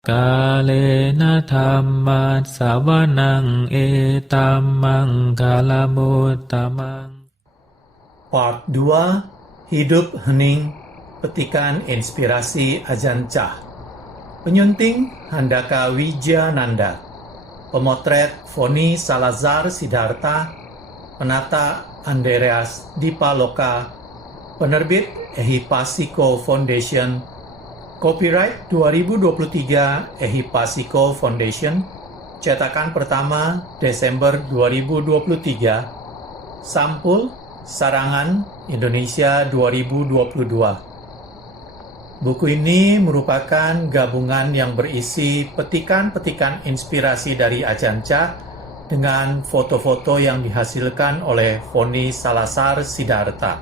Kalena dhammat sawanang etammang kalamuttamang. Part 2, Hidup Hening, Petikan Inspirasi Ajahn Chah. Penyunting Handaka Wijayananda. Pemotret Foni Salazar Siddhartha. Penata Andreas Dipaloka. Penerbit Ehipasiko Foundation. Copyright 2023 Ehipasiko Foundation. Cetakan pertama Desember 2023. Sampul Sarangan Indonesia 2022. Buku ini merupakan gabungan yang berisi petikan-petikan inspirasi dari Ajahn Chah dengan foto-foto yang dihasilkan oleh Foni Salazar Siddhartha.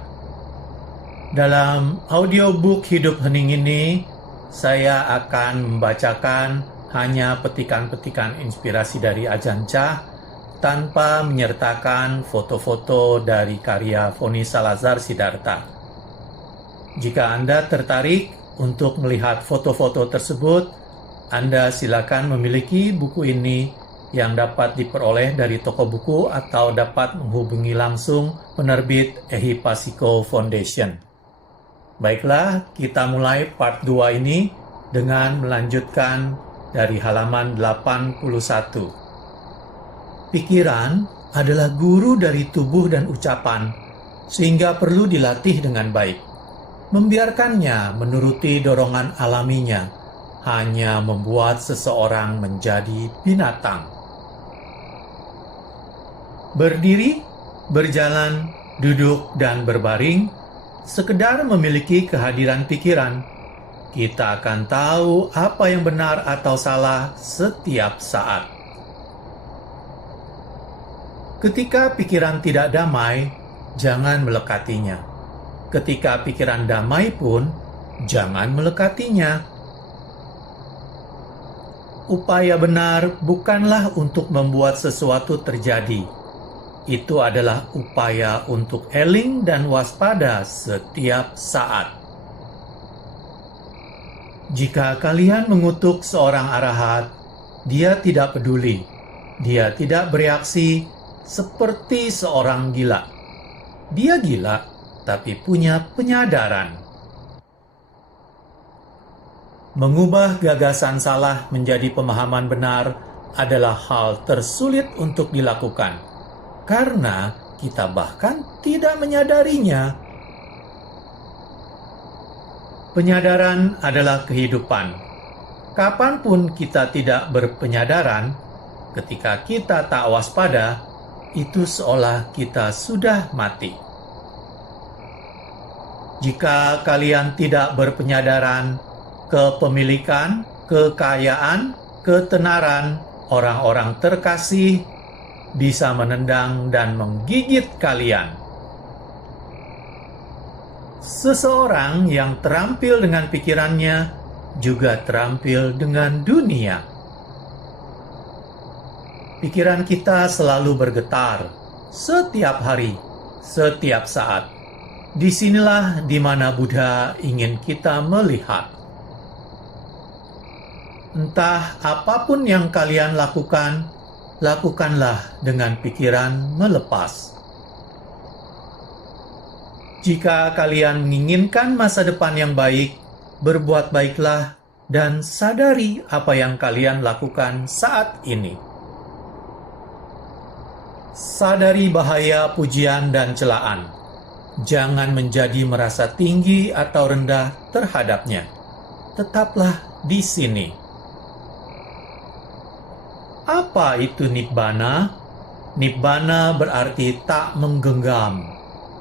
Dalam audiobook Hidup Hening ini, saya akan membacakan hanya petikan-petikan inspirasi dari Ajahn Chah tanpa menyertakan foto-foto dari karya Foni Salazar Siddhartha. Jika Anda tertarik untuk melihat foto-foto tersebut, Anda silakan memiliki buku ini yang dapat diperoleh dari toko buku atau dapat menghubungi langsung penerbit Ehipasiko Foundation. Baiklah, kita mulai part 2 ini dengan melanjutkan dari halaman 81. Pikiran adalah guru dari tubuh dan ucapan, sehingga perlu dilatih dengan baik. Membiarkannya menuruti dorongan alaminya hanya membuat seseorang menjadi binatang. Berdiri, berjalan, duduk, dan berbaring, sekedar memiliki kehadiran pikiran, kita akan tahu apa yang benar atau salah setiap saat. Ketika pikiran tidak damai, jangan melekatinya. Ketika pikiran damai pun, jangan melekatinya. Upaya benar bukanlah untuk membuat sesuatu terjadi. Itu adalah upaya untuk eling dan waspada setiap saat. Jika kalian mengutuk seorang arahat, dia tidak peduli. Dia tidak bereaksi seperti seorang gila. Dia gila, tapi punya penyadaran. Mengubah gagasan salah menjadi pemahaman benar adalah hal tersulit untuk dilakukan. Karena kita bahkan tidak menyadarinya. Penyadaran adalah kehidupan. Kapanpun kita tidak berpenyadaran, ketika kita tak waspada, itu seolah kita sudah mati. Jika kalian tidak berpenyadaran, kepemilikan, kekayaan, ketenaran, orang-orang terkasih, bisa menendang dan menggigit kalian. Seseorang yang terampil dengan pikirannya juga terampil dengan dunia. Pikiran kita selalu bergetar setiap hari, setiap saat. Disinilah di mana Buddha ingin kita melihat. Entah apapun yang kalian lakukan, lakukanlah dengan pikiran melepas. Jika kalian menginginkan masa depan yang baik, berbuat baiklah dan sadari apa yang kalian lakukan saat ini. Sadari bahaya pujian dan celaan. Jangan menjadi merasa tinggi atau rendah terhadapnya. Tetaplah di sini. Apa itu Nibbana? Nibbana berarti tak menggenggam.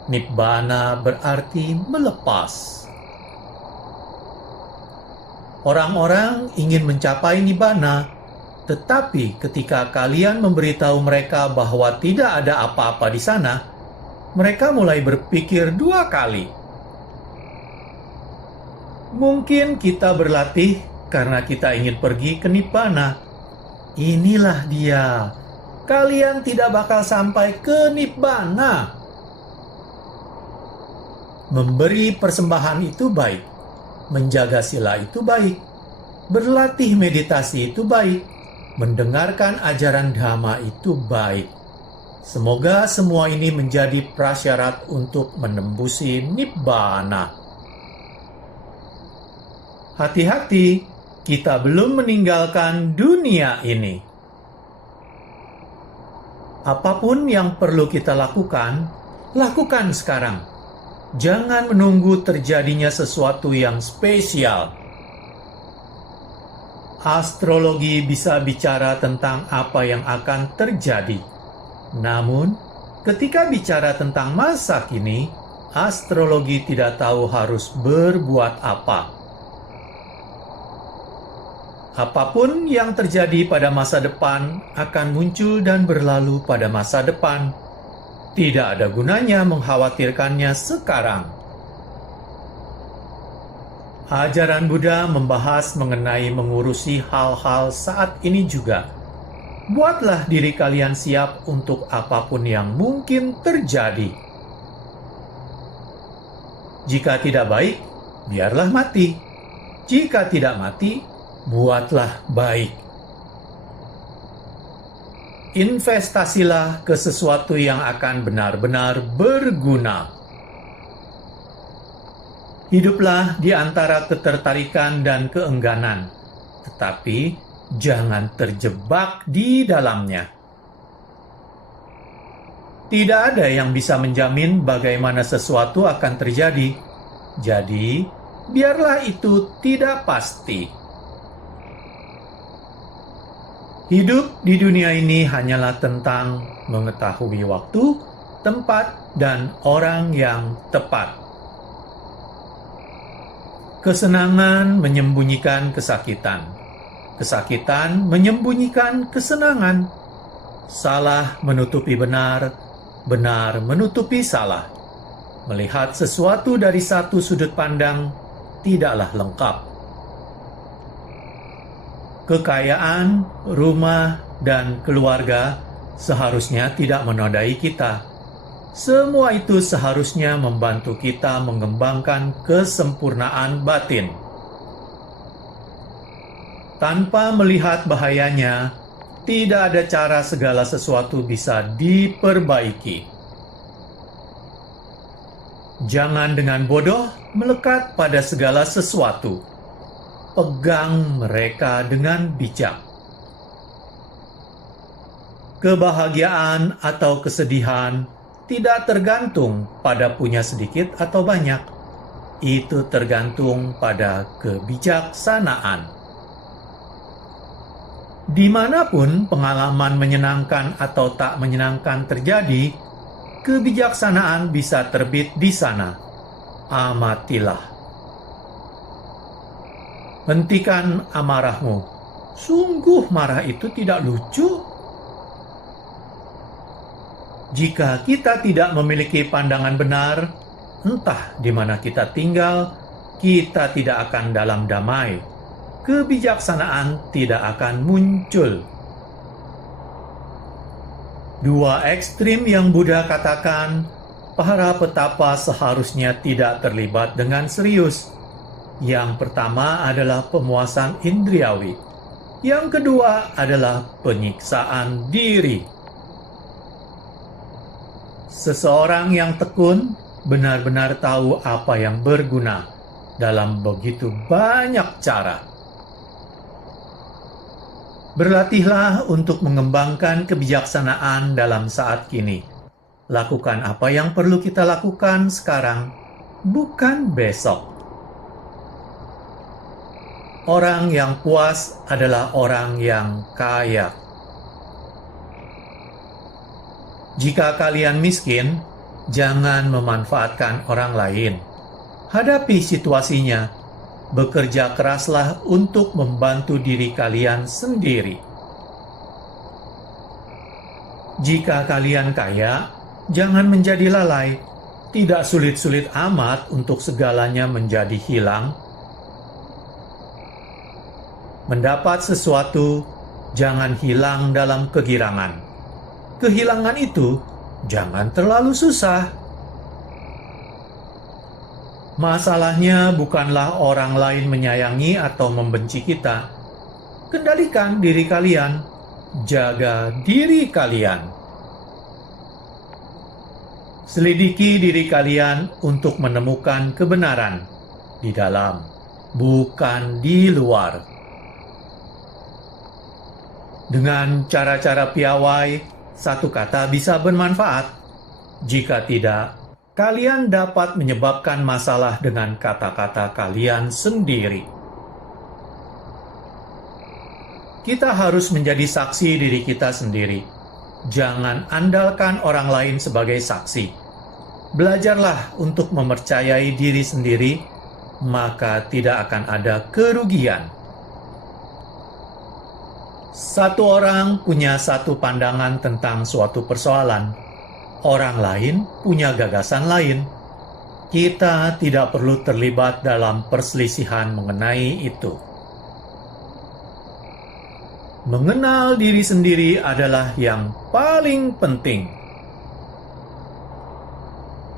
Nibbana berarti melepas. Orang-orang ingin mencapai Nibbana, tetapi ketika kalian memberitahu mereka bahwa tidak ada apa-apa di sana, mereka mulai berpikir dua kali. Mungkin kita berlatih karena kita ingin pergi ke Nibbana. Inilah dia. Kalian tidak bakal sampai ke Nibbana. Memberi persembahan itu baik. Menjaga sila itu baik. Berlatih meditasi itu baik. Mendengarkan ajaran Dhamma itu baik. Semoga semua ini menjadi prasyarat untuk menembusi Nibbana. Hati-hati, kita belum meninggalkan dunia ini. Apapun yang perlu kita lakukan, lakukan sekarang. Jangan menunggu terjadinya sesuatu yang spesial. Astrologi bisa bicara tentang apa yang akan terjadi. Namun, ketika bicara tentang masa kini, astrologi tidak tahu harus berbuat apa. Apapun yang terjadi pada masa depan akan muncul dan berlalu pada masa depan. Tidak ada gunanya mengkhawatirkannya sekarang. Ajaran Buddha membahas mengenai mengurusi hal-hal saat ini juga. Buatlah diri kalian siap untuk apapun yang mungkin terjadi. Jika tidak baik, biarlah mati. Jika tidak mati, buatlah baik. Investasilah ke sesuatu yang akan benar-benar berguna. Hiduplah di antara ketertarikan dan keengganan, tetapi jangan terjebak di dalamnya. Tidak ada yang bisa menjamin bagaimana sesuatu akan terjadi, jadi biarlah itu tidak pasti. Hidup di dunia ini hanyalah tentang mengetahui waktu, tempat, dan orang yang tepat. Kesenangan menyembunyikan kesakitan. Kesakitan menyembunyikan kesenangan. Salah menutupi benar, benar menutupi salah. Melihat sesuatu dari satu sudut pandang tidaklah lengkap. Kekayaan, rumah, dan keluarga seharusnya tidak menodai kita. Semua itu seharusnya membantu kita mengembangkan kesempurnaan batin. Tanpa melihat bahayanya, tidak ada cara segala sesuatu bisa diperbaiki. Jangan dengan bodoh melekat pada segala sesuatu. Pegang mereka dengan bijak. Kebahagiaan atau kesedihan tidak tergantung pada punya sedikit atau banyak. Itu tergantung pada kebijaksanaan. Dimanapun pengalaman menyenangkan atau tak menyenangkan terjadi, kebijaksanaan bisa terbit di sana. Amatilah. Hentikan amarahmu. Sungguh marah itu tidak lucu. Jika kita tidak memiliki pandangan benar, entah di mana kita tinggal, kita tidak akan dalam damai. Kebijaksanaan tidak akan muncul. Dua ekstrim yang Buddha katakan, para petapa seharusnya tidak terlibat dengan serius. Yang pertama adalah pemuasan indriawi. Yang kedua adalah penyiksaan diri. Seseorang yang tekun benar-benar tahu apa yang berguna dalam begitu banyak cara. Berlatihlah untuk mengembangkan kebijaksanaan dalam saat kini. Lakukan apa yang perlu kita lakukan sekarang, bukan besok. Orang yang puas adalah orang yang kaya. Jika kalian miskin, jangan memanfaatkan orang lain. Hadapi situasinya. Bekerja keraslah untuk membantu diri kalian sendiri. Jika kalian kaya, jangan menjadi lalai. Tidak sulit-sulit amat untuk segalanya menjadi hilang. Mendapat sesuatu, jangan hilang dalam kegirangan. Kehilangan itu jangan terlalu susah. Masalahnya bukanlah orang lain menyayangi atau membenci kita. Kendalikan diri kalian, jaga diri kalian. Selidiki diri kalian untuk menemukan kebenaran di dalam, bukan di luar. Dengan cara-cara piawai, satu kata bisa bermanfaat. Jika tidak, kalian dapat menyebabkan masalah dengan kata-kata kalian sendiri. Kita harus menjadi saksi diri kita sendiri. Jangan andalkan orang lain sebagai saksi. Belajarlah untuk mempercayai diri sendiri, maka tidak akan ada kerugian. Satu orang punya satu pandangan tentang suatu persoalan. Orang lain punya gagasan lain. Kita tidak perlu terlibat dalam perselisihan mengenai itu. Mengenal diri sendiri adalah yang paling penting.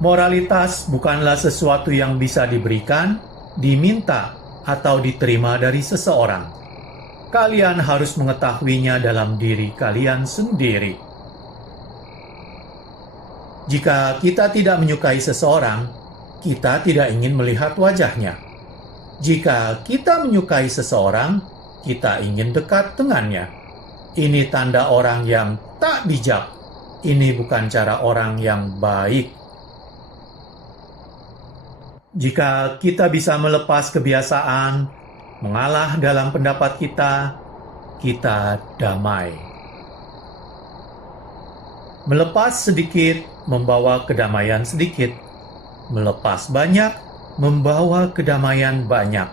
Moralitas bukanlah sesuatu yang bisa diberikan, diminta, atau diterima dari seseorang. Kalian harus mengetahuinya dalam diri kalian sendiri. Jika kita tidak menyukai seseorang, kita tidak ingin melihat wajahnya. Jika kita menyukai seseorang, kita ingin dekat dengannya. Ini tanda orang yang tak bijak. Ini bukan cara orang yang baik. Jika kita bisa melepas kebiasaan mengalah dalam pendapat kita damai. Melepas sedikit membawa kedamaian sedikit. Melepas banyak membawa kedamaian banyak.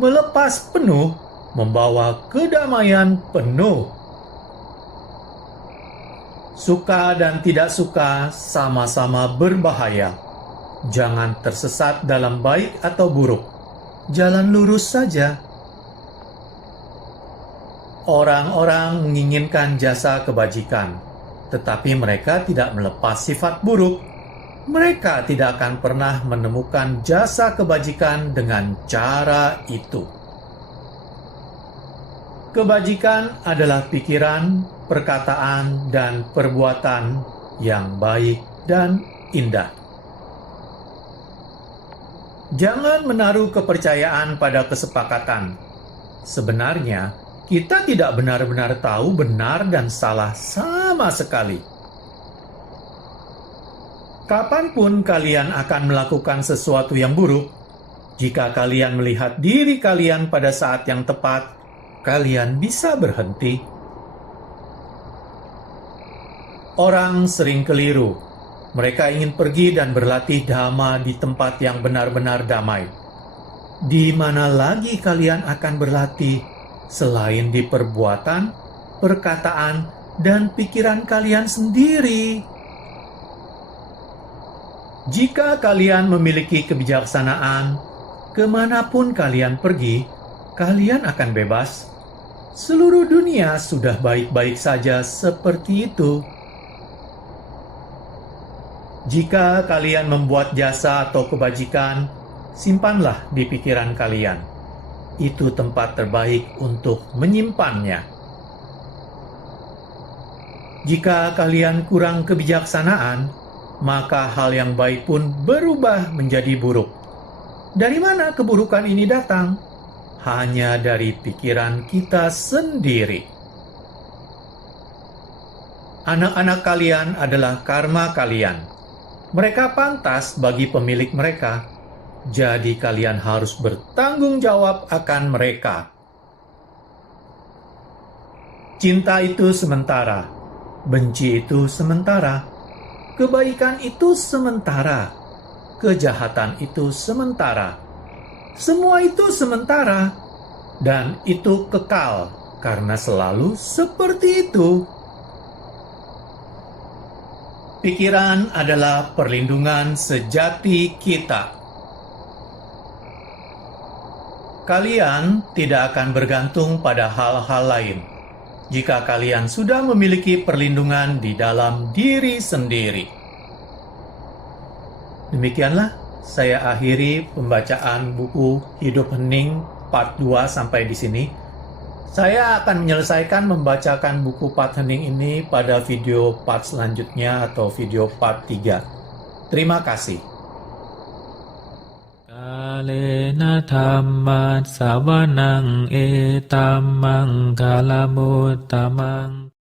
Melepas penuh membawa kedamaian penuh. Suka dan tidak suka sama-sama berbahaya. Jangan tersesat dalam baik atau buruk. Jalan lurus saja. Orang-orang menginginkan jasa kebajikan, tetapi mereka tidak melepas sifat buruk. Mereka tidak akan pernah menemukan jasa kebajikan dengan cara itu. Kebajikan adalah pikiran, perkataan, dan perbuatan yang baik dan indah. Jangan menaruh kepercayaan pada kesepakatan. Sebenarnya, kita tidak benar-benar tahu benar dan salah sama sekali. Kapanpun kalian akan melakukan sesuatu yang buruk, jika kalian melihat diri kalian pada saat yang tepat, kalian bisa berhenti. Orang sering keliru. Mereka ingin pergi dan berlatih dhamma di tempat yang benar-benar damai. Di mana lagi kalian akan berlatih selain di perbuatan, perkataan, dan pikiran kalian sendiri? Jika kalian memiliki kebijaksanaan, kemanapun kalian pergi, kalian akan bebas. Seluruh dunia sudah baik-baik saja seperti itu. Jika kalian membuat jasa atau kebajikan, simpanlah di pikiran kalian. Itu tempat terbaik untuk menyimpannya. Jika kalian kurang kebijaksanaan, maka hal yang baik pun berubah menjadi buruk. Dari mana keburukan ini datang? Hanya dari pikiran kita sendiri. Anak-anak kalian adalah karma kalian. Mereka pantas bagi pemilik mereka, jadi kalian harus bertanggung jawab akan mereka. Cinta itu sementara, benci itu sementara, kebaikan itu sementara, kejahatan itu sementara. Semua itu sementara, dan itu kekal karena selalu seperti itu. Pikiran adalah perlindungan sejati kita. Kalian tidak akan bergantung pada hal-hal lain jika kalian sudah memiliki perlindungan di dalam diri sendiri. Demikianlah saya akhiri pembacaan buku Hidup Hening part 2 sampai di sini. Saya akan menyelesaikan membacakan buku part hening ini pada video part selanjutnya atau video part 3. Terima kasih. Kalena dhamma savanang etammang kalamuttamaং